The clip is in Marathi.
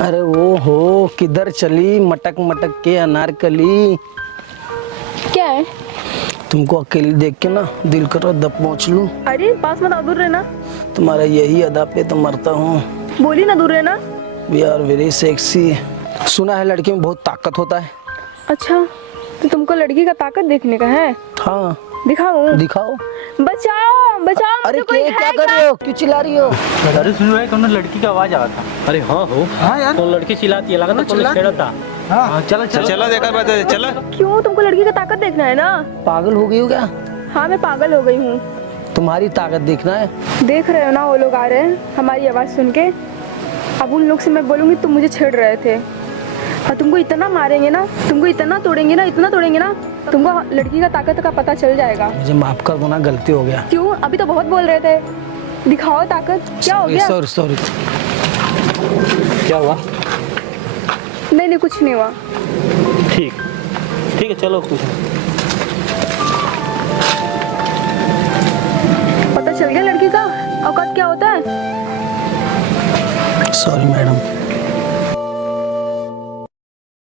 अरे वो हो, किधर चली मटक मटक के अनारकली। क्या है? तुमको अकेली देख के ना दिल कर रहा दब पहुँच लूं। अरे पास मत आओ, दूर रहना। तुम्हारा यही अदा पे तो मरता हूँ। बोली ना दूर रहना। We are very sexy. सुना है लड़की में बहुत ताकत होता है। अच्छा, तो तुमको लड़की का ताकत देखने का है? हाँ दिखाऊं? दिखाओ। बचाओ बचाओ, अरे मुझे कोई क्या है कर रहे हो, क्यों चिल्ला रही हो? अरे सुन रहे कौन लड़की का आवाज आ था। अरे हाँ हो। हाँ यार, तो लड़की चिल्लाती है, लगा था पुलिस छेड़ा था। हाँ चलो चलो चलो देखा बात है, चलो। क्यों? तुमको लड़की का ताकत देखना है ना? पागल हो गई हो क्या? हाँ मैं पागल हो गई हूँ। तुम्हारी ताकत देखना है? देख रहे हो ना, वो लोग आ रहे हैं हमारी आवाज़ सुन के। अब उन लोग से मैं बोलूँगी तुम मुझे छेड़ रहे थे, और तुमको इतना मारेंगे ना, तुमको इतना तोड़ेंगे ना, इतना तोड़ेंगे ना, तुमको लड़की का ताकत का पता चल जाएगा। मुझे माफ कर दो ना, गलती हो गया। क्यों? अभी तो बहुत बोल रहे थे। दिखाओ ताकत। क्या हो गया? Sorry sorry. क्या हुआ? नहीं नहीं, कुछ नहीं हुआ। ठीक ठीक है, चलो कुछ नहीं। पता चल गया लड़की का औकात क्या होता है? Sorry madam.